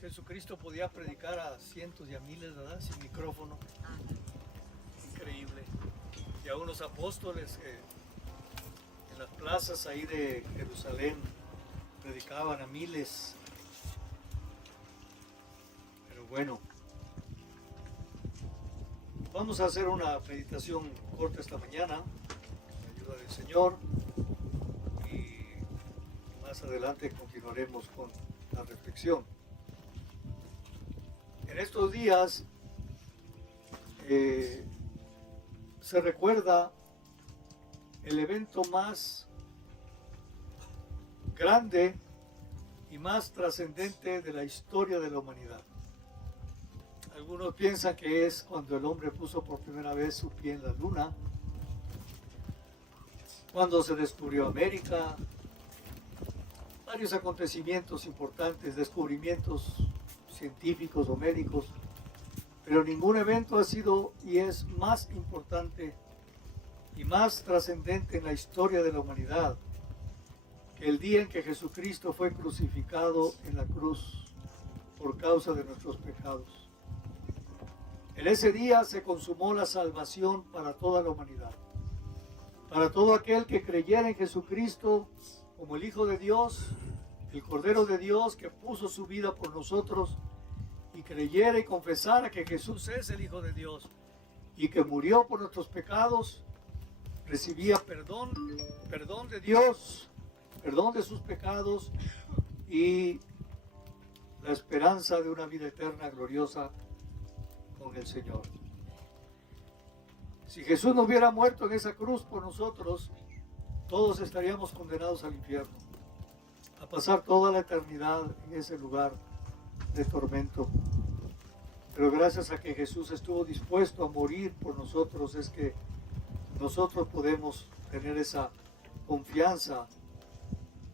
Jesucristo podía predicar a cientos y a miles, ¿verdad? Sin micrófono. Increíble. Y a unos apóstoles en las plazas ahí de Jerusalén predicaban a miles. Pero bueno, vamos a hacer una meditación corta esta mañana, con la ayuda del Señor, y más adelante continuaremos con la reflexión. En estos días se recuerda el evento más grande y más trascendente de la historia de la humanidad. Algunos piensan que es cuando el hombre puso por primera vez su pie en la luna, cuando se descubrió América, varios acontecimientos importantes, descubrimientos científicos o médicos, pero ningún evento ha sido y es más importante y más trascendente en la historia de la humanidad que el día en que Jesucristo fue crucificado en la cruz por causa de nuestros pecados. En ese día se consumó la salvación para toda la humanidad, para todo aquel que creyera en Jesucristo como el Hijo de Dios, el Cordero de Dios que puso su vida por nosotros, y creyera y confesara que Jesús es el Hijo de Dios y que murió por nuestros pecados, recibía perdón de Dios, perdón de sus pecados y la esperanza de una vida eterna gloriosa con el Señor. Si Jesús no hubiera muerto en esa cruz por nosotros, todos estaríamos condenados al infierno, a pasar toda la eternidad en ese lugar de tormento. Pero gracias a que Jesús estuvo dispuesto a morir por nosotros, es que nosotros podemos tener esa confianza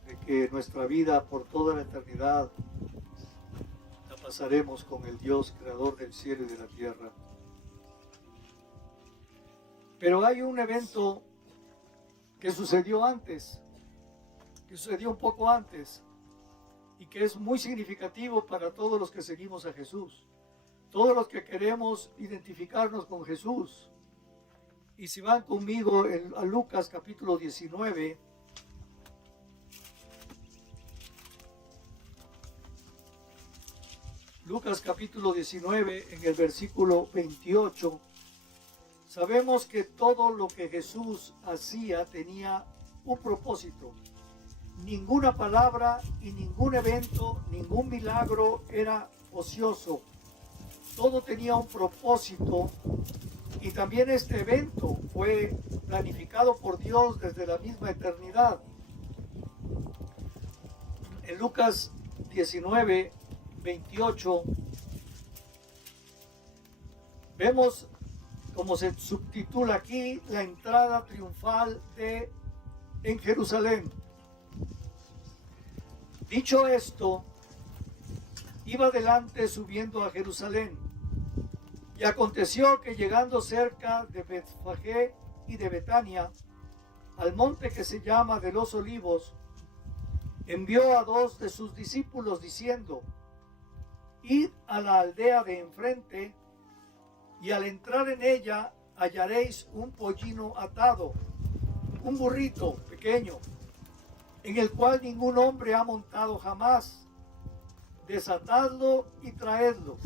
de que nuestra vida por toda la eternidad la pasaremos con el Dios creador del cielo y de la tierra. Pero hay un evento que sucedió antes, que sucedió un poco antes, y que es muy significativo para todos los que seguimos a Jesús, todos los que queremos identificarnos con Jesús. Y si van conmigo a Lucas capítulo 19, Lucas capítulo 19, en el versículo 28, sabemos que todo lo que Jesús hacía tenía un propósito. Ninguna palabra y ningún evento, ningún milagro era ocioso. Todo tenía un propósito, y también este evento fue planificado por Dios desde la misma eternidad. En Lucas 19, 28, vemos como se subtitula aquí la entrada triunfal en Jerusalén. Dicho esto, iba adelante subiendo a Jerusalén, y aconteció que llegando cerca de Betfagé y de Betania, al monte que se llama de los Olivos, envió a 2 de sus discípulos diciendo: id a la aldea de enfrente, y al entrar en ella hallaréis un pollino atado, un burrito pequeño, en el cual ningún hombre ha montado jamás. Desatadlo y traedlo.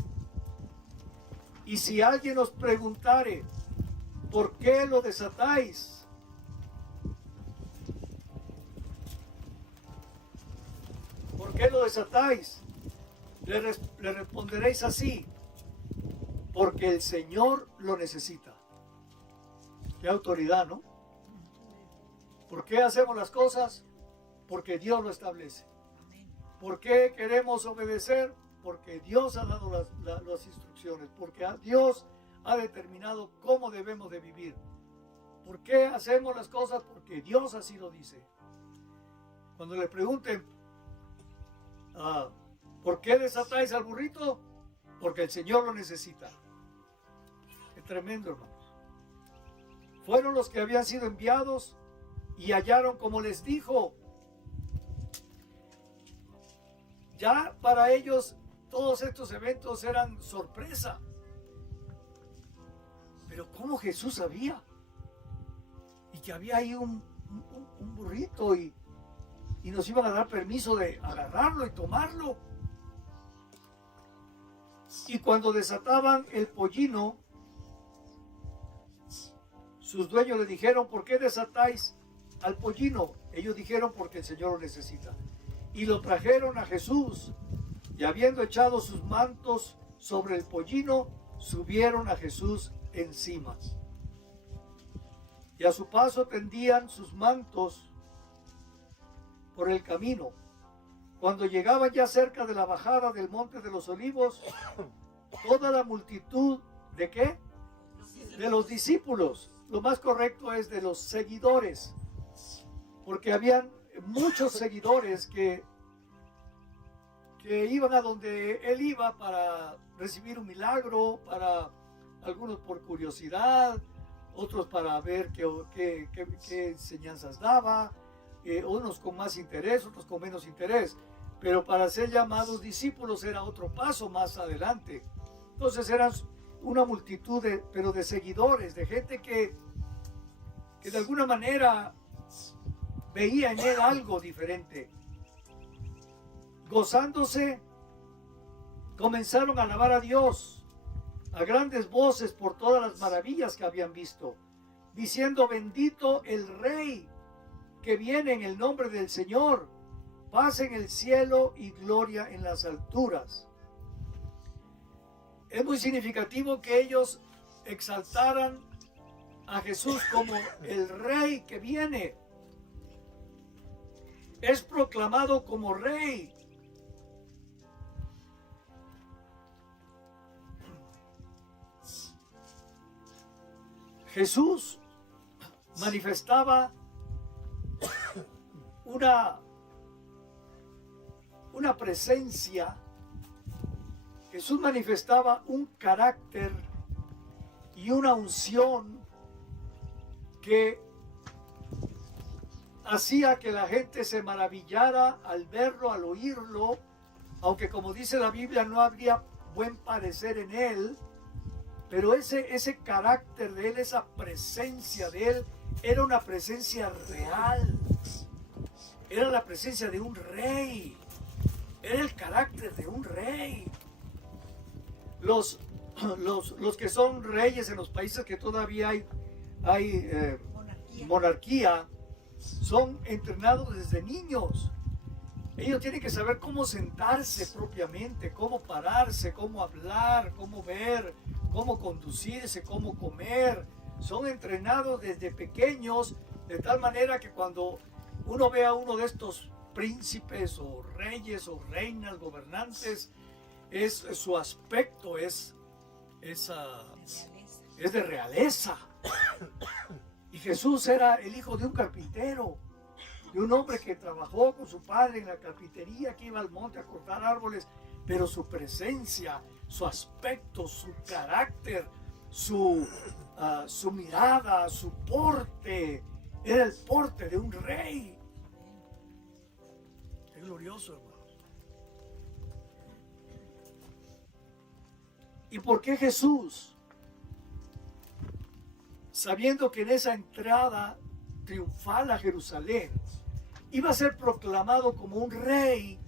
Y si alguien os preguntare, ¿por qué lo desatáis? ¿Por qué lo desatáis? Le responderéis así: porque el Señor lo necesita. Qué autoridad, ¿no? ¿Por qué hacemos las cosas? Porque Dios lo establece. ¿Por qué queremos obedecer? Porque Dios ha dado las instrucciones, porque Dios ha determinado cómo debemos de vivir. ¿Por qué hacemos las cosas? Porque Dios así lo dice. Cuando le pregunten, ¿por qué desatáis al burrito? Porque el Señor lo necesita. Qué tremendo, hermanos. Fueron los que habían sido enviados y hallaron como les dijo. Ya para ellos todos estos eventos eran sorpresa. Pero ¿cómo Jesús sabía? Y que había ahí un burrito y nos iban a dar permiso de agarrarlo y tomarlo. Y cuando desataban el pollino, sus dueños le dijeron: ¿por qué desatáis al pollino? Ellos dijeron: porque el Señor lo necesita. Y lo trajeron a Jesús, y habiendo echado sus mantos sobre el pollino, subieron a Jesús encima. Y a su paso tendían sus mantos por el camino. Cuando llegaban ya cerca de la bajada del Monte de los Olivos, toda la multitud, ¿de qué? De los discípulos. Lo más correcto es de los seguidores, porque habían muchos seguidores que iban a donde él iba para recibir un milagro, para algunos por curiosidad, otros para ver qué enseñanzas daba, unos con más interés, otros con menos interés, pero para ser llamados discípulos era otro paso más adelante. Entonces eran una multitud pero de seguidores, de gente que de alguna manera veía en él algo diferente. Gozándose, comenzaron a alabar a Dios a grandes voces por todas las maravillas que habían visto, diciendo: bendito el Rey que viene en el nombre del Señor, paz en el cielo y gloria en las alturas. Es muy significativo que ellos exaltaran a Jesús como el Rey que viene. Es proclamado como Rey. Jesús manifestaba una presencia. Jesús manifestaba un carácter y una unción que hacía que la gente se maravillara al verlo, al oírlo, aunque como dice la Biblia no habría buen parecer en él, pero ese carácter de él, esa presencia de él, era una presencia real, era la presencia de un rey, era el carácter de un rey. Los que son reyes en los países que todavía hay monarquía, son entrenados desde niños. Ellos tienen que saber cómo sentarse propiamente, cómo pararse, cómo hablar, cómo ver, cómo conducirse, cómo comer. Son entrenados desde pequeños, de tal manera que cuando uno ve a uno de estos príncipes o reyes o reinas, gobernantes, su aspecto es de realeza. Y Jesús era el hijo de un carpintero, de un hombre que trabajó con su padre en la carpintería, que iba al monte a cortar árboles, pero su presencia, su aspecto, su carácter, su mirada, su porte, era el porte de un rey. Es glorioso, hermanos. ¿Y por qué Jesús, sabiendo que en esa entrada triunfal a Jerusalén iba a ser proclamado como un rey,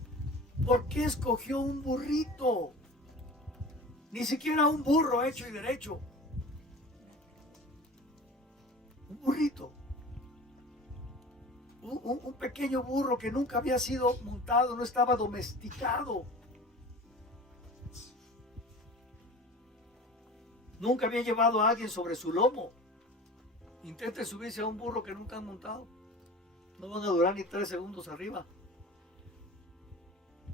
por qué escogió un burrito? Ni siquiera un burro hecho y derecho. Un burrito. Un pequeño burro que nunca había sido montado, no estaba domesticado. Nunca había llevado a alguien sobre su lomo. Intenten subirse a un burro que nunca han montado. No van a durar ni 3 segundos arriba.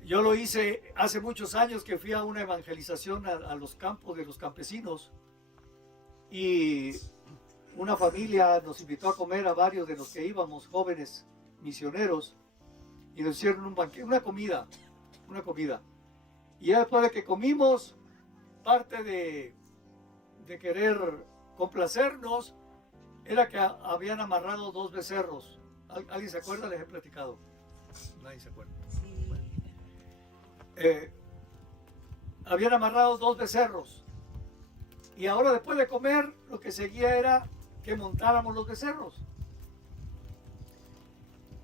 Yo lo hice hace muchos años, que fui a una evangelización a los campos de los campesinos. Y una familia nos invitó a comer a varios de los que íbamos, jóvenes misioneros. Y nos hicieron un banquete, una comida. Y ya después de que comimos, parte de querer complacernos, era que habían amarrado 2 becerros. ¿Alguien se acuerda? Les he platicado. Nadie se acuerda. Sí. Bueno. habían amarrado 2 becerros. Y ahora después de comer, lo que seguía era que montáramos los becerros.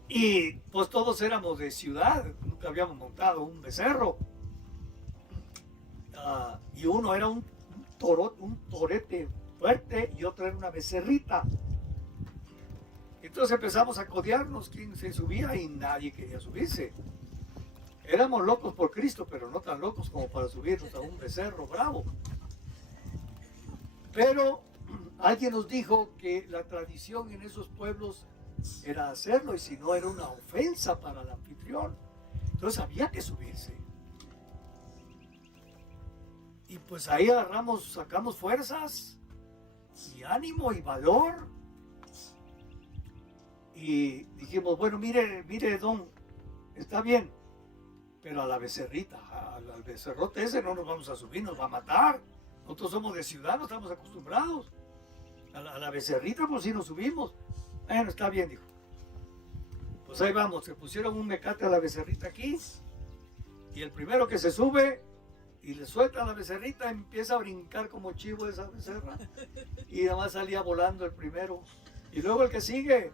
Y pues todos éramos de ciudad, nunca habíamos montado un becerro. Y uno era un torete fuerte y otro era una becerrita. Entonces empezamos a codearnos quién se subía y nadie quería subirse. Éramos locos por Cristo, pero no tan locos como para subirnos a un becerro bravo. Pero alguien nos dijo que la tradición en esos pueblos era hacerlo y si no era una ofensa para el anfitrión. Entonces había que subirse. Y pues ahí sacamos fuerzas y ánimo y valor. Y dijimos, bueno, mire, don, está bien, pero a la becerrita, al becerrote ese no nos vamos a subir, nos va a matar. Nosotros somos de ciudad, no estamos acostumbrados. A la becerrita, pues sí nos subimos. Bueno, está bien, dijo. Pues ahí vamos, se pusieron un mecate a la becerrita aquí. Y el primero que se sube y le suelta a la becerrita, empieza a brincar como chivo esa becerra. Y además salía volando el primero. Y luego el que sigue.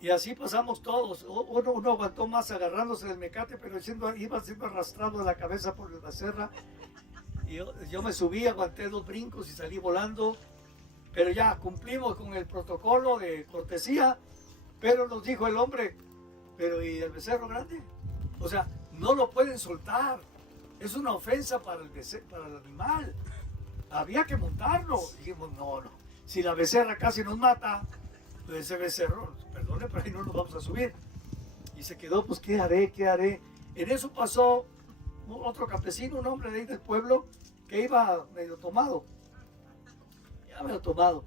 Y así pasamos todos. Uno aguantó más agarrándose del mecate, pero iba siendo arrastrado a la cabeza por la becerra. Y yo me subí, aguanté 2 brincos y salí volando. Pero ya cumplimos con el protocolo de cortesía. Pero nos dijo el hombre, pero ¿y el becerro grande? O sea, no lo pueden soltar. Es una ofensa para el animal. Había que montarlo. Dijimos, no. Si la becerra casi nos mata, pues ese becerro, perdone, pero ahí no nos vamos a subir. Y se quedó, pues, ¿qué haré? ¿Qué haré? En eso pasó otro campesino, un hombre de ahí del pueblo, que iba medio tomado. Ya medio tomado.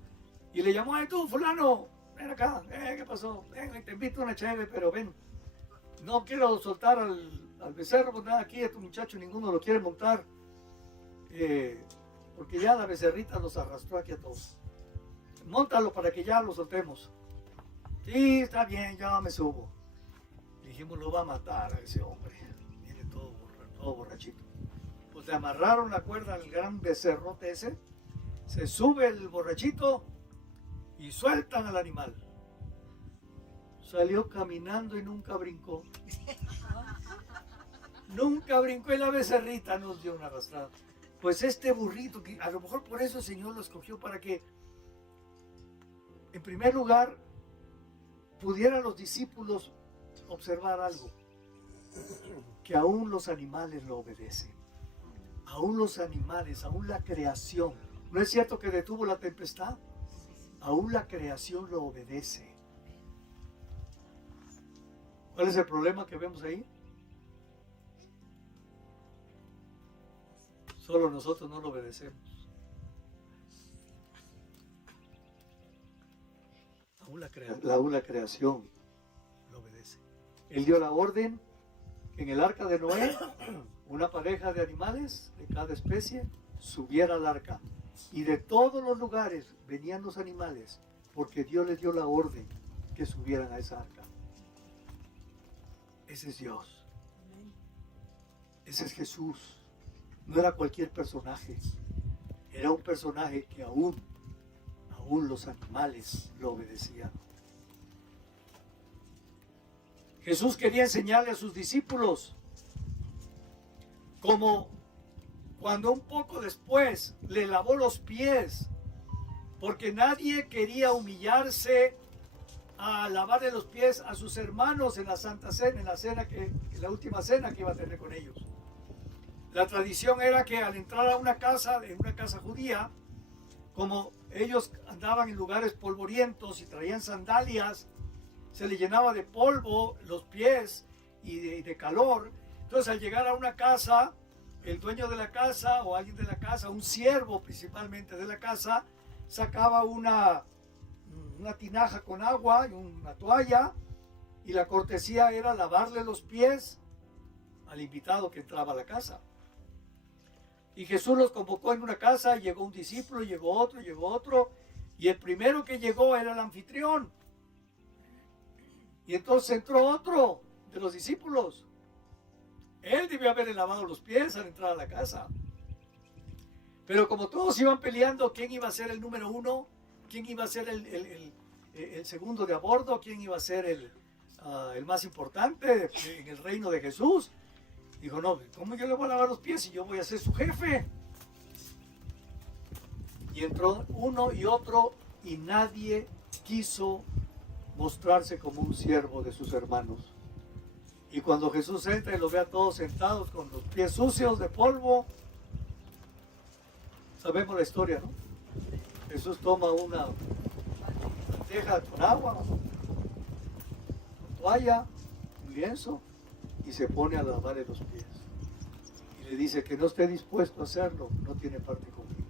Y le llamó, tú, fulano, ven acá, ¿qué pasó? Ven, te invito a una chévere, pero ven. No quiero soltar al becerro, pues nada, aquí a tu muchacho ninguno lo quiere montar. Porque ya la becerrita nos arrastró aquí a todos. Móntalo para que ya lo soltemos. Sí, está bien, ya me subo. Dijimos, lo va a matar a ese hombre. Viene todo borrachito. Pues le amarraron la cuerda al gran becerrote ese. Se sube el borrachito y sueltan al animal. Salió caminando y nunca brincó. Nunca brincó y la becerrita nos dio una arrastrada. Pues este burrito, que a lo mejor por eso el Señor lo escogió para que, en primer lugar, pudieran los discípulos observar algo, que aún los animales lo obedecen, aún los animales, aún la creación. ¿No es cierto que detuvo la tempestad? Aún la creación lo obedece. ¿Cuál es el problema que vemos ahí? Solo nosotros no lo obedecemos. Aún la creación lo obedece. Él dio la orden que en el arca de Noé, una pareja de animales de cada especie subiera al arca. Y de todos los lugares venían los animales, porque Dios les dio la orden que subieran a esa arca. Ese es Dios. Ese es Jesús. No era cualquier personaje. Era un personaje que aún los animales lo obedecían. Jesús quería enseñarle a sus discípulos como cuando un poco después le lavó los pies, porque nadie quería humillarse a lavarle los pies a sus hermanos en la Santa Cena, en la última cena que iba a tener con ellos. La tradición era que al entrar a una casa judía, como ellos andaban en lugares polvorientos y traían sandalias, se les llenaba de polvo los pies y de calor. Entonces al llegar a una casa, el dueño de la casa o alguien de la casa, un siervo principalmente de la casa, sacaba una tinaja con agua y una toalla, y la cortesía era lavarle los pies al invitado que entraba a la casa. Y Jesús los convocó en una casa, y llegó un discípulo, y llegó otro, y el primero que llegó era el anfitrión. Y entonces entró otro de los discípulos, Él debió haberle lavado los pies al entrar a la casa. Pero como todos iban peleando quién iba a ser el número uno, quién iba a ser el segundo de a bordo, quién iba a ser el más importante en el reino de Jesús, dijo, no, ¿cómo yo le voy a lavar los pies si yo voy a ser su jefe? Y entró uno y otro y nadie quiso mostrarse como un siervo de sus hermanos. Y cuando Jesús entra y los ve a todos sentados con los pies sucios de polvo, sabemos la historia, ¿no? Jesús toma una bandeja con agua, con toalla, un lienzo, y se pone a lavarle los pies. Y le dice que no esté dispuesto a hacerlo, no tiene parte conmigo.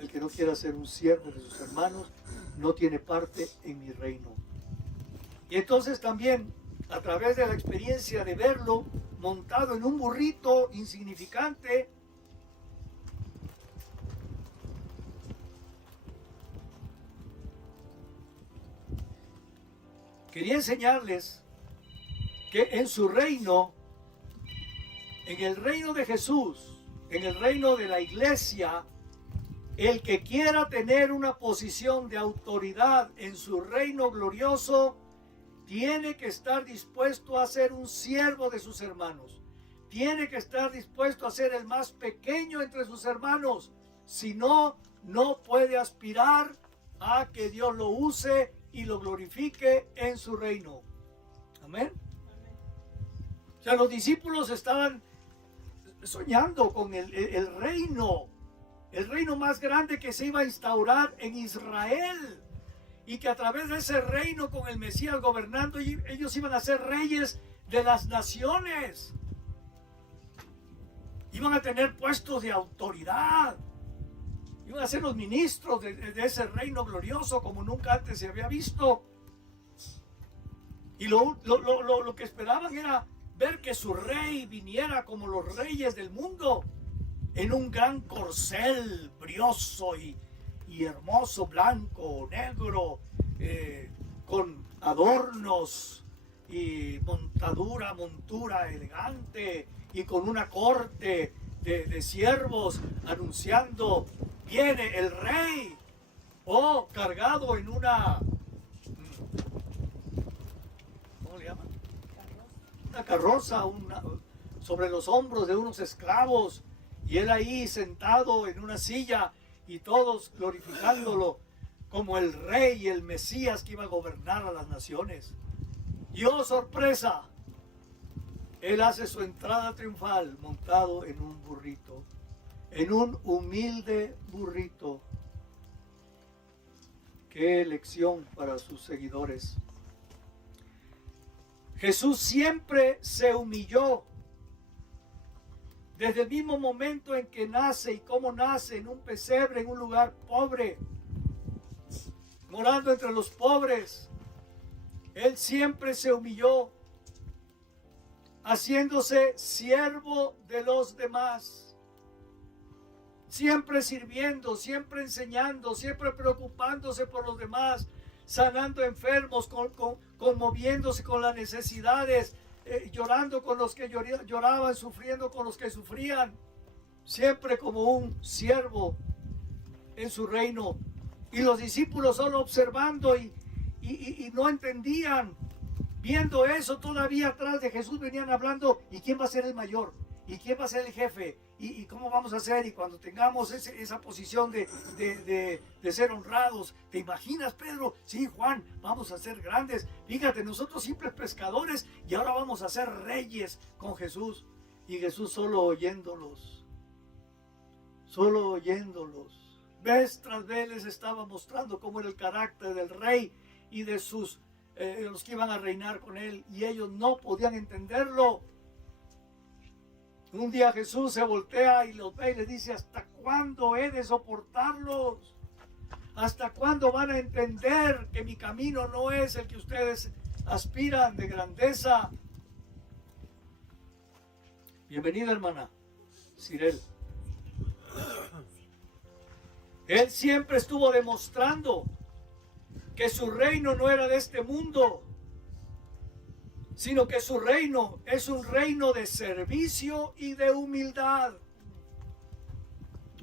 El que no quiera ser un siervo de sus hermanos, no tiene parte en mi reino. Y entonces también, a través de la experiencia de verlo montado en un burrito insignificante, quería enseñarles que en su reino, en el reino de Jesús, en el reino de la iglesia, el que quiera tener una posición de autoridad en su reino glorioso, tiene que estar dispuesto a ser un siervo de sus hermanos. Tiene que estar dispuesto a ser el más pequeño entre sus hermanos. Si no, no puede aspirar a que Dios lo use y lo glorifique en su reino. Amén. O sea, los discípulos estaban soñando con el reino más grande que se iba a instaurar en Israel. Y que a través de ese reino con el Mesías gobernando, ellos iban a ser reyes de las naciones. Iban a tener puestos de autoridad. Iban a ser los ministros de ese reino glorioso como nunca antes se había visto. Y lo que esperaban era ver que su rey viniera como los reyes del mundo, en un gran corcel brioso y hermoso, blanco, negro, con adornos y montura elegante, y con una corte de siervos anunciando, viene el rey, o cargado en una, ¿cómo le llaman? Una carroza, sobre los hombros de unos esclavos, y él ahí sentado en una silla, y todos glorificándolo como el rey y el Mesías que iba a gobernar a las naciones. Y oh sorpresa, él hace su entrada triunfal montado en un burrito, en un humilde burrito. Qué lección para sus seguidores. Jesús siempre se humilló. Desde el mismo momento en que nace y cómo nace, en un pesebre, en un lugar pobre, morando entre los pobres, Él siempre se humilló, haciéndose siervo de los demás, siempre sirviendo, siempre enseñando, siempre preocupándose por los demás, sanando enfermos, conmoviéndose con las necesidades, llorando con los que lloraban, sufriendo con los que sufrían, siempre como un siervo en su reino. Y los discípulos solo observando y no entendían. Viendo eso, todavía atrás de Jesús venían hablando, ¿y quién va a ser el mayor? ¿Y quién va a ser el jefe? ¿Y cómo vamos a hacer? Y cuando tengamos esa posición de ser honrados, ¿te imaginas, Pedro? Sí, Juan, vamos a ser grandes. Fíjate, nosotros simples pescadores y ahora vamos a ser reyes con Jesús. Y Jesús solo oyéndolos, vez tras vez les estaba mostrando cómo era el carácter del rey y de los que iban a reinar con él, y ellos no podían entenderlo. Un día Jesús se voltea y los ve y les dice, ¿hasta cuándo he de soportarlos? ¿Hasta cuándo van a entender que mi camino no es el que ustedes aspiran de grandeza? Bienvenida, hermana Cirel. Él siempre estuvo demostrando que su reino no era de este mundo. sino que su reino es un reino de servicio y de humildad.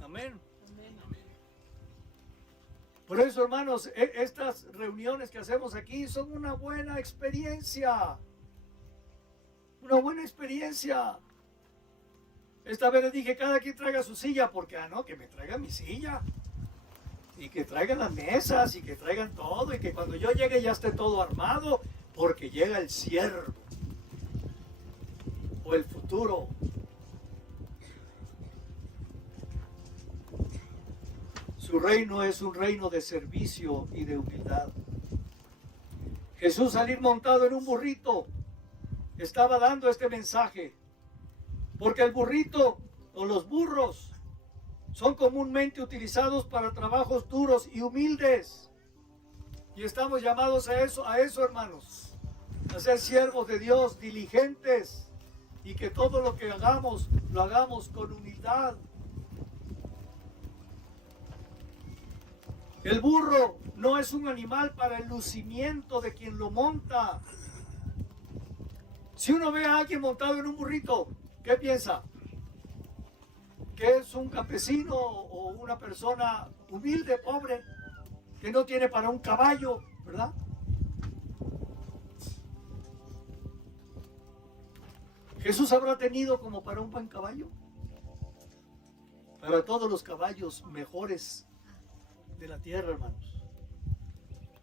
Amén. Por eso, hermanos, estas reuniones que hacemos aquí son una buena experiencia. Una buena experiencia. Esta vez les dije, cada quien traiga su silla, porque, no, que me traigan mi silla. Y que traigan las mesas, y que traigan todo, y que cuando yo llegue ya esté todo armado, porque llega el siervo. O el futuro. Su reino es un reino de servicio y de humildad. Jesús, al ir montado en un burrito, estaba dando este mensaje. Porque el burrito o los burros son comúnmente utilizados para trabajos duros y humildes. Y estamos llamados a eso, hermanos. A ser siervos de Dios, diligentes. Y que todo lo que hagamos, lo hagamos con humildad. El burro no es un animal para el lucimiento de quien lo monta. Si uno ve a alguien montado en un burrito, ¿qué piensa? Que es un campesino o una persona humilde, pobre, que no tiene para un caballo, ¿verdad? Jesús habrá tenido como para un buen caballo. Para todos los caballos mejores de la tierra, hermanos.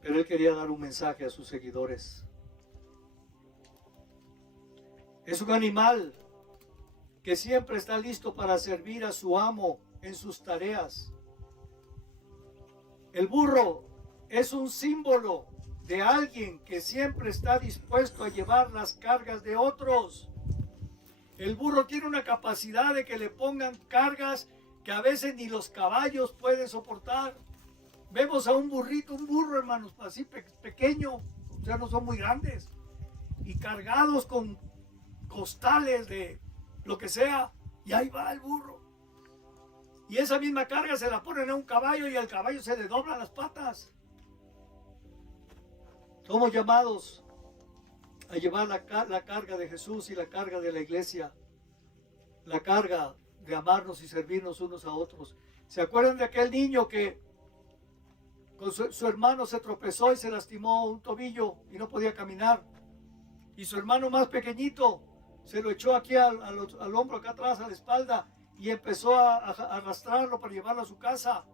Pero él quería dar un mensaje a sus seguidores. Es un animal que siempre está listo para servir a su amo en sus tareas. El burro es un símbolo de alguien que siempre está dispuesto a llevar las cargas de otros. El burro tiene una capacidad de que le pongan cargas que a veces ni los caballos pueden soportar. Vemos a un burro, hermanos, así pequeño, o sea, no son muy grandes, y cargados con costales de lo que sea, y ahí va el burro. Y esa misma carga se la ponen a un caballo y al caballo se le doblan las patas. Somos llamados a llevar la carga de Jesús y la carga de la iglesia, la carga de amarnos y servirnos unos a otros. ¿Se acuerdan de aquel niño que con su hermano se tropezó y se lastimó un tobillo y no podía caminar? Y su hermano más pequeñito se lo echó aquí al hombro, acá atrás, a la espalda, y empezó a arrastrarlo para llevarlo a su casa.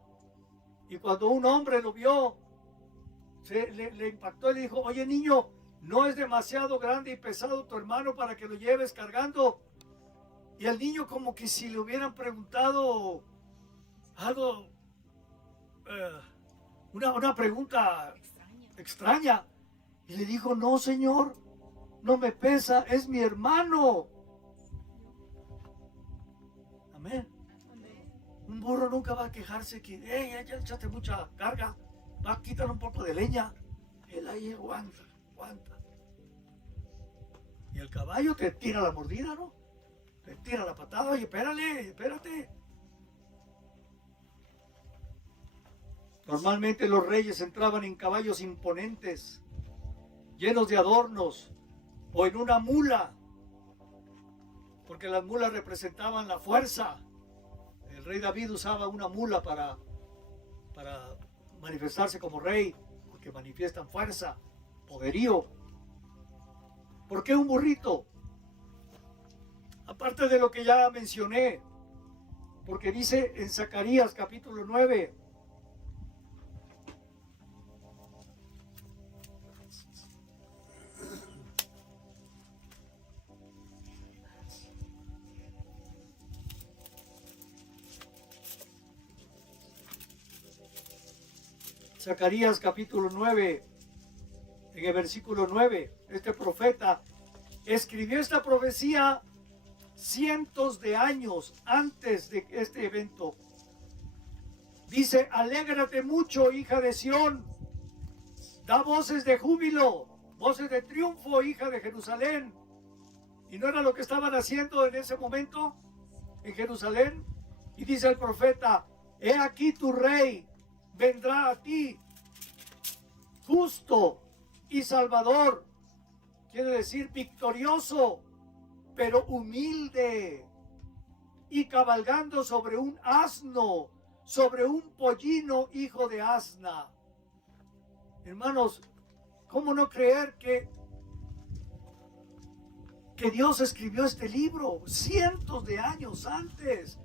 Y cuando un hombre lo vio, le impactó y le dijo: oye, niño, ¿no es demasiado grande y pesado tu hermano para que lo lleves cargando? Y el niño, como que si le hubieran preguntado algo, una pregunta extraña. Y le dijo: no, señor, no me pesa, es mi hermano. Amén. Un burro nunca va a quejarse que, ya echaste mucha carga, va a quitar un poco de leña. Él ahí aguanta. Y el caballo te tira la mordida, ¿no? Te tira la patada. Oye, espérate. Normalmente los reyes entraban en caballos imponentes, llenos de adornos, o en una mula, porque las mulas representaban la fuerza. El rey David usaba una mula para manifestarse como rey, porque manifiestan fuerza, poderío. ¿Por qué un burrito? Aparte de lo que ya mencioné, porque dice en Zacarías capítulo 9, Zacarías capítulo 9, en el versículo 9, este profeta escribió esta profecía cientos de años antes de este evento. Dice: alégrate mucho, hija de Sión, da voces de júbilo, voces de triunfo, hija de Jerusalén. ¿Y no era lo que estaban haciendo en ese momento en Jerusalén? Y dice el profeta: he aquí tu rey vendrá a ti, justo y salvador, quiere decir victorioso, pero humilde, y cabalgando sobre un asno, sobre un pollino hijo de asna. Hermanos, ¿cómo no creer que Dios escribió este libro cientos de años antes,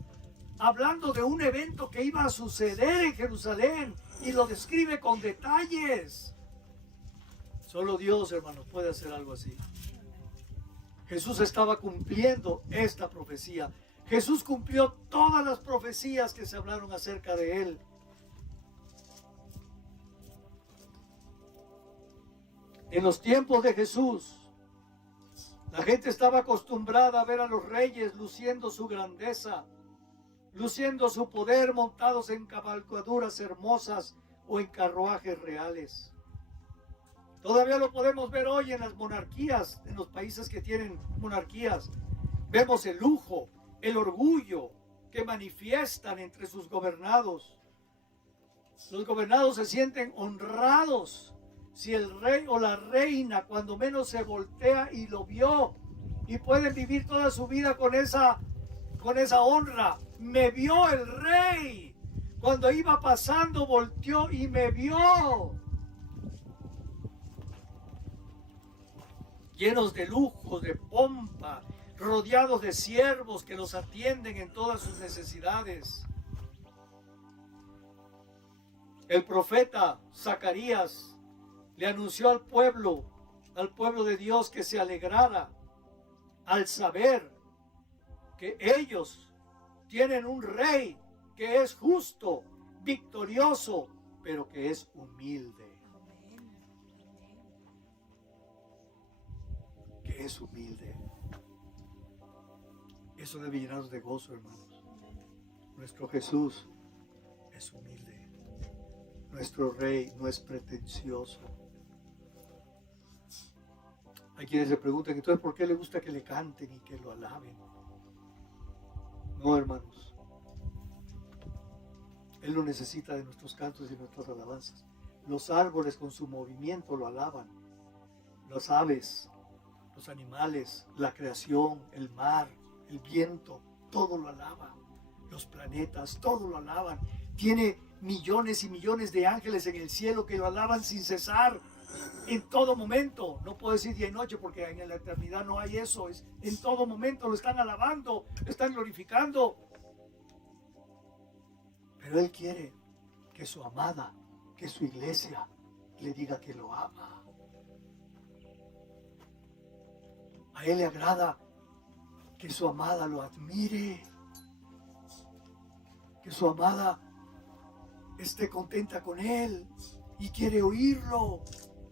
hablando de un evento que iba a suceder en Jerusalén, y lo describe con detalles? Solo Dios, hermanos, puede hacer algo así. Jesús estaba cumpliendo esta profecía. Jesús cumplió todas las profecías que se hablaron acerca de él. En los tiempos de Jesús, la gente estaba acostumbrada a ver a los reyes luciendo su grandeza, luciendo su poder, montados en cabalgaduras hermosas o en carruajes reales. Todavía lo podemos ver hoy en las monarquías, en los países que tienen monarquías. Vemos el lujo, el orgullo que manifiestan entre sus gobernados. Los gobernados se sienten honrados si el rey o la reina cuando menos se voltea y lo vio, y pueden vivir toda su vida con esa honra. Me vio el rey, cuando iba pasando volteó y me vio. Llenos de lujos, de pompa, rodeados de siervos que los atienden en todas sus necesidades. El profeta Zacarías le anunció al pueblo de Dios, que se alegrara al saber que ellos tienen un rey que es justo, victorioso, pero que es humilde. Que es humilde. Eso debe llenarnos de gozo, hermanos. Nuestro Jesús es humilde. Nuestro Rey no es pretencioso. Hay quienes se preguntan, entonces, ¿por qué le gusta que le canten y que lo alaben? No, hermanos. Él no necesita de nuestros cantos y nuestras alabanzas. Los árboles con su movimiento lo alaban. Las aves, los animales, la creación, el mar, el viento, todo lo alaba. Los planetas, todo lo alaban. Tiene millones y millones de ángeles en el cielo que lo alaban sin cesar, en todo momento. No puedo decir día y noche porque en la eternidad no hay eso. Es en todo momento lo están alabando, lo están glorificando. Pero Él quiere que su amada, que su iglesia le diga que lo ama. A Él le agrada que su amada lo admire, que su amada esté contenta con Él y quiere oírlo.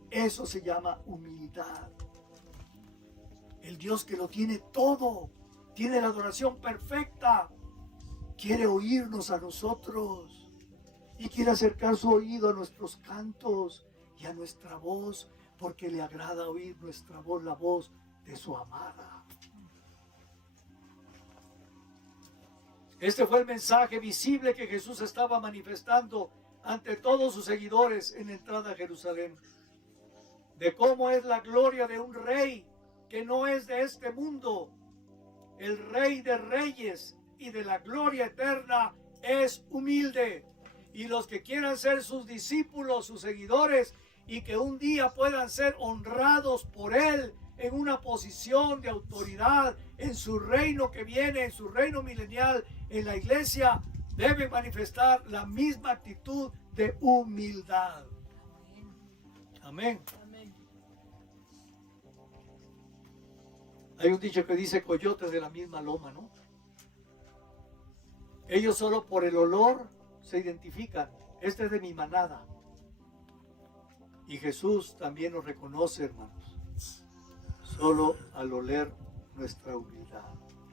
Eso se llama humildad. El Dios que lo tiene todo, tiene la adoración perfecta, quiere oírnos a nosotros y quiere acercar su oído a nuestros cantos y a nuestra voz, porque le agrada oír nuestra voz, la voz de su amada. Este fue el mensaje visible que Jesús estaba manifestando ante todos sus seguidores en la entrada a Jerusalén, de cómo es la gloria de un rey que no es de este mundo. El Rey de Reyes y de la gloria eterna es humilde, y los que quieran ser sus discípulos, sus seguidores, y que un día puedan ser honrados por Él en una posición de autoridad en su reino que viene, en su reino milenial, en la iglesia, deben manifestar la misma actitud de humildad. Amén. Amén. Hay un dicho que dice coyotes de la misma loma, ¿no? Ellos solo por el olor se identifican. Este es de mi manada. Y Jesús también nos reconoce, hermanos, solo al oler nuestra humildad.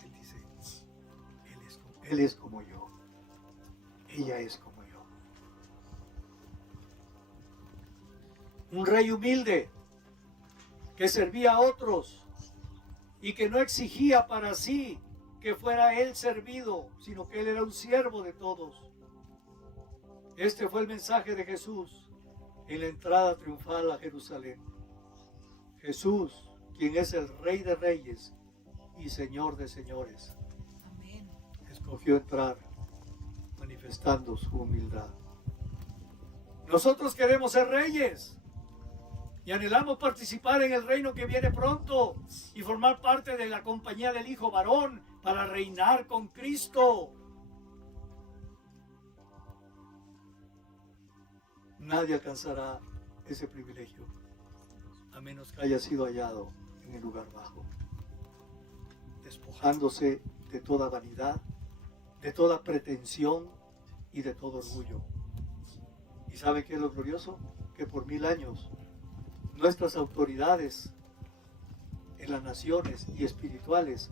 Él dice, Él es como yo. Ella es como yo. Un rey humilde que servía a otros y que no exigía para sí que fuera él servido, sino que él era un siervo de todos. Este fue el mensaje de Jesús en la entrada triunfal a Jerusalén. Jesús quien es el Rey de Reyes y Señor de Señores, Amén. escogió entrar manifestando su humildad. Nosotros queremos ser reyes y anhelamos participar en el reino que viene pronto y formar parte de la compañía del Hijo varón para reinar con Cristo. Nadie alcanzará ese privilegio a menos que haya sido hallado en el lugar bajo, despojándose de toda vanidad, de toda pretensión y de todo orgullo. ¿Y sabe qué es lo glorioso? Que por 1000 años nuestras autoridades en las naciones y espirituales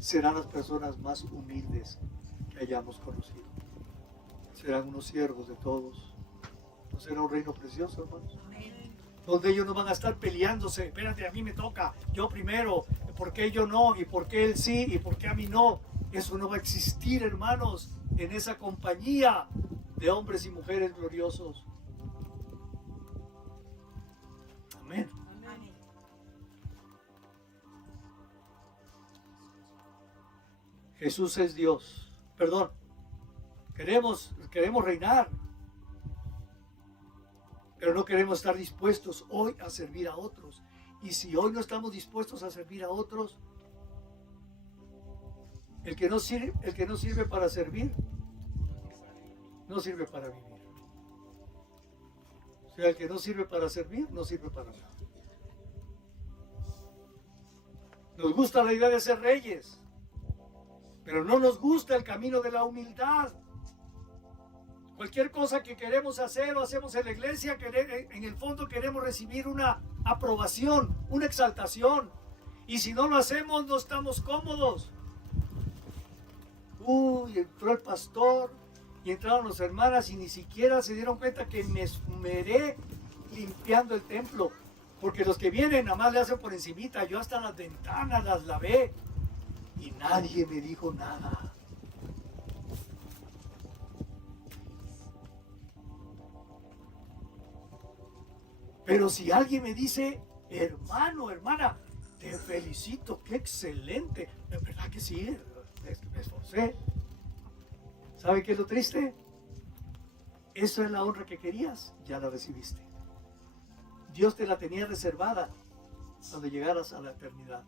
serán las personas más humildes que hayamos conocido. Serán unos siervos de todos. ¿No será un reino precioso, hermanos? Amén. Donde ellos no van a estar peleándose. Espérate, a mí me toca, yo primero. ¿Por qué yo no? ¿Y por qué él sí? ¿Y por qué a mí no? Eso no va a existir, hermanos, en esa compañía de hombres y mujeres gloriosos. Amén. Amén. Jesús es Dios. Perdón. Queremos reinar. Pero no queremos estar dispuestos hoy a servir a otros. Y si hoy no estamos dispuestos a servir a otros, el que no sirve para servir, no sirve para vivir. O sea, el que no sirve para servir, no sirve para nada. Nos gusta la idea de ser reyes, pero no nos gusta el camino de la humildad. Cualquier cosa que queremos hacer o hacemos en la iglesia, en el fondo queremos recibir una aprobación, una exaltación. Y si no lo hacemos, no estamos cómodos. Entró el pastor y entraron las hermanas y ni siquiera se dieron cuenta que me esmeré limpiando el templo. Porque los que vienen nada más le hacen por encimita. Yo hasta las ventanas las lavé y nadie me dijo nada. Pero si alguien me dice, hermano, hermana, te felicito, qué excelente. ¿De verdad que sí? Me esforcé. ¿Sabe qué es lo triste? Eso es la honra que querías, ya la recibiste. Dios te la tenía reservada cuando llegaras a la eternidad.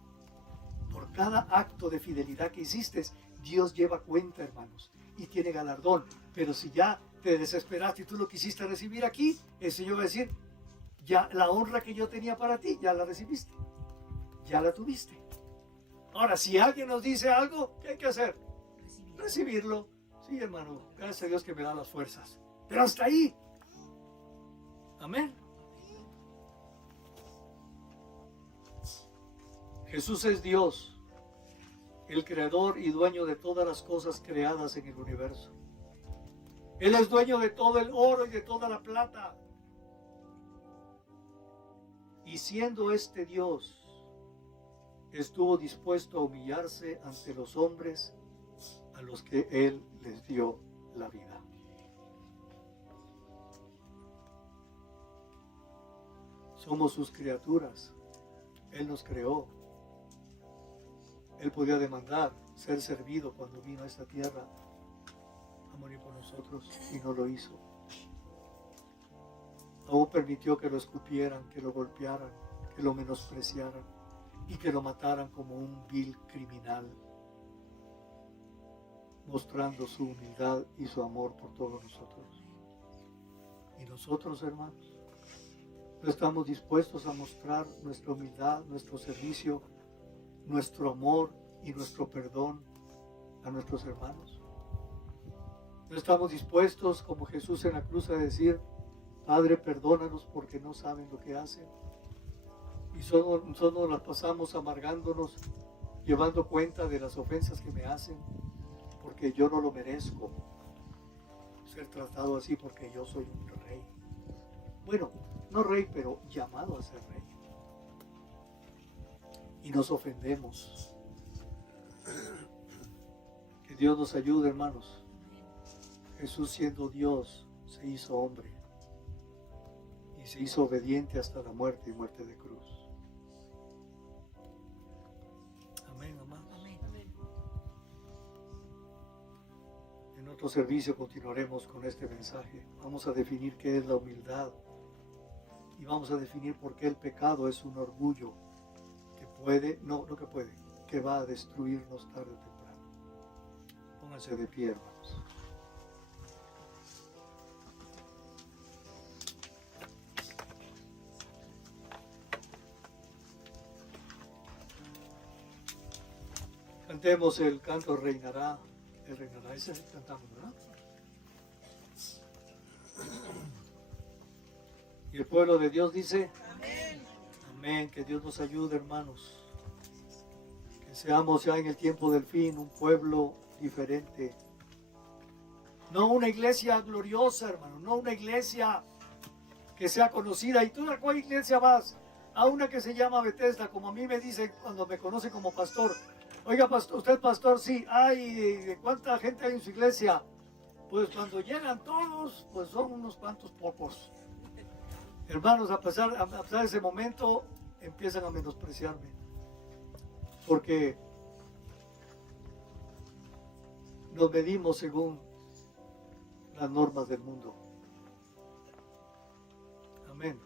Por cada acto de fidelidad que hiciste, Dios lleva cuenta, hermanos, y tiene galardón. Pero si ya te desesperaste y tú lo quisiste recibir aquí, el Señor va a decir, ya la honra que yo tenía para ti, ya la recibiste, ya la tuviste. Ahora, si alguien nos dice algo, ¿qué hay que hacer? Recibirlo. Sí, hermano, gracias a Dios que me da las fuerzas. Pero hasta ahí. Amén. Jesús es Dios, el creador y dueño de todas las cosas creadas en el universo. Él es dueño de todo el oro y de toda la plata. Y siendo este Dios, estuvo dispuesto a humillarse ante los hombres a los que Él les dio la vida. Somos sus criaturas. Él nos creó. Él podía demandar ser servido cuando vino a esta tierra a morir por nosotros y no lo hizo. Aún permitió que lo escupieran, que lo golpearan, que lo menospreciaran y que lo mataran como un vil criminal, mostrando su humildad y su amor por todos nosotros. Y nosotros, hermanos, no estamos dispuestos a mostrar nuestra humildad, nuestro servicio, nuestro amor y nuestro perdón a nuestros hermanos. No estamos dispuestos, como Jesús en la cruz, a decir, Padre, perdónanos porque no saben lo que hacen. Y solo las pasamos amargándonos, llevando cuenta de las ofensas que me hacen, porque yo no lo merezco ser tratado así, porque yo soy un rey. Bueno, no rey, pero llamado a ser rey. Y nos ofendemos. Que Dios nos ayude, hermanos. Jesús, siendo Dios, se hizo hombre y se hizo obediente hasta la muerte y muerte de cruz. otro servicio continuaremos con este mensaje. Vamos a definir qué es la humildad y vamos a definir por qué el pecado es un orgullo que que va a destruirnos tarde o temprano. Pónganse de pie, hermanos. Cantemos el canto Reinará. El reinará, ese cantamos, ¿verdad? Y el pueblo de Dios dice: amén. Amén. Que Dios nos ayude, hermanos. Que seamos ya en el tiempo del fin un pueblo diferente. No una iglesia gloriosa, hermano. No una iglesia que sea conocida. ¿Y tú a cuál iglesia vas? A una que se llama Bethesda, como a mí me dicen cuando me conocen como pastor. Oiga, pastor, usted pastor, sí. Ay, ¿cuánta gente hay en su iglesia? Pues cuando llegan todos, pues son unos cuantos pocos. Hermanos, a pesar de ese momento, empiezan a menospreciarme. Porque nos medimos según las normas del mundo. Amén.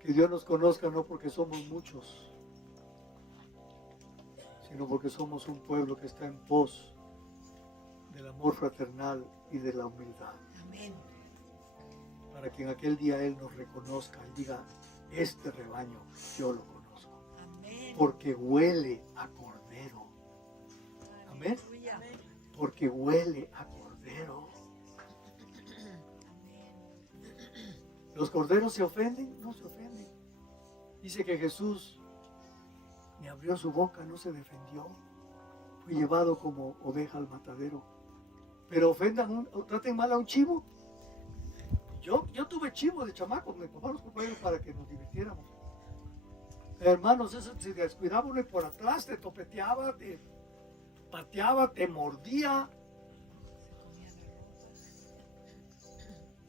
Que Dios nos conozca no porque somos muchos, sino porque somos un pueblo que está en pos del amor fraternal y de la humildad. Amén. Para que en aquel día Él nos reconozca y diga: este rebaño yo lo conozco. Amén. Porque huele a cordero. Amén. Amén. Porque huele a cordero. ¿Los corderos se ofenden? No se ofenden. Dice que Jesús ni abrió su boca, no se defendió. Fue llevado como oveja al matadero. Pero ofendan o traten mal a un chivo. Yo tuve chivo de chamaco, mi papá nos compró para que nos divirtiéramos. Hermanos, eso, si descuidaba uno y por atrás te topeteaba, te pateaba, te mordía.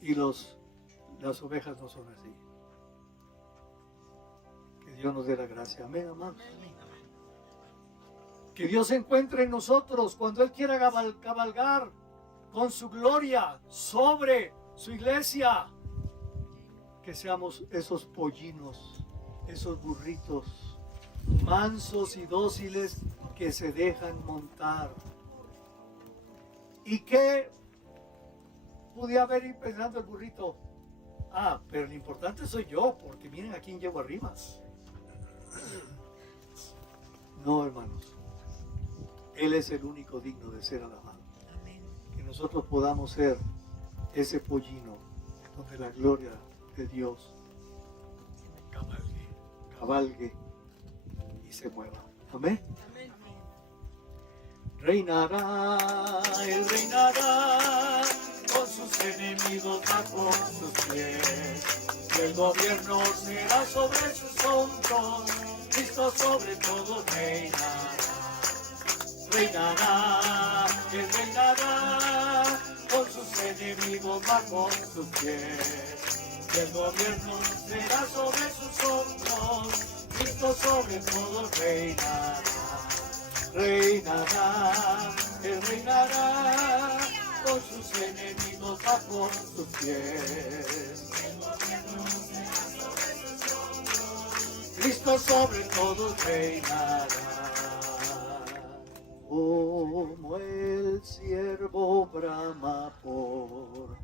Y las ovejas no son así. Que Dios nos dé la gracia. Amén, amados. Que Dios se encuentre en nosotros cuando Él quiera cabalgar con su gloria sobre su iglesia. Que seamos esos pollinos, esos burritos, mansos y dóciles que se dejan montar. ¿Y qué pude haber ido pensando el burrito? Ah, pero lo importante soy yo, porque miren a quién llevo arriba. No, hermanos. Él es el único digno de ser alabado. Amén. Que nosotros podamos ser ese pollino donde la gloria de Dios cabalgue y se mueva. Amén. Amén. Reinará, Él reinará con sus enemigos bajo sus pies. El gobierno será sobre sus hombros, Cristo sobre todo reinará. Reinará, Él reinará con sus enemigos bajo sus pies. El gobierno será sobre sus hombros, Cristo sobre todo reinará. Reinará, Él reinará con sus enemigos bajo sus pies. El gobierno será sobre sus hombros, Cristo sobre todo reinará. Como el ciervo brama por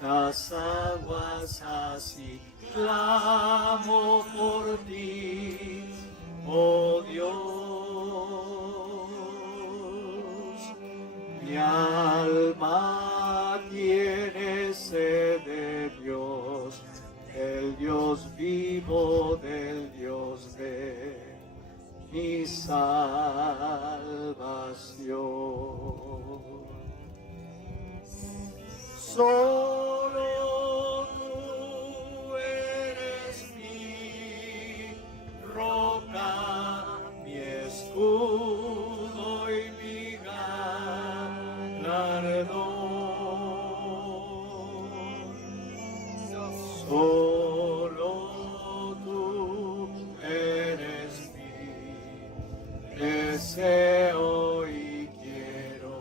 las aguas, así clamo por ti, oh Dios. Mi alma tiene sed de Dios, del Dios vivo, del Dios de mi salvación. Solo tú eres mi roca, mi escudo y mi galardón. Solo tú eres mi deseo y quiero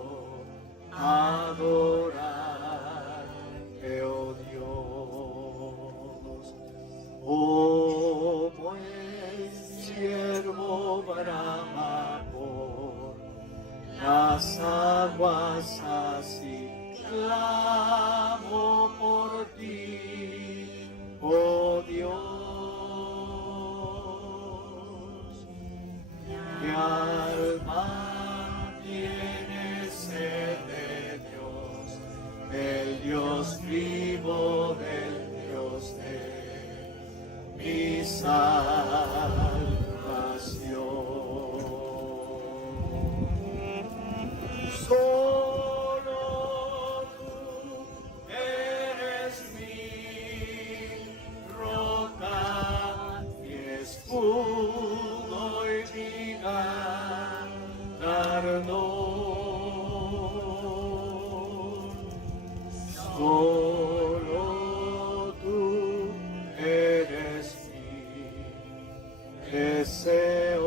adorar. salvación. Solo tú eres mi roca, mi escudo y mi galardón. Solo tú eres mi deseo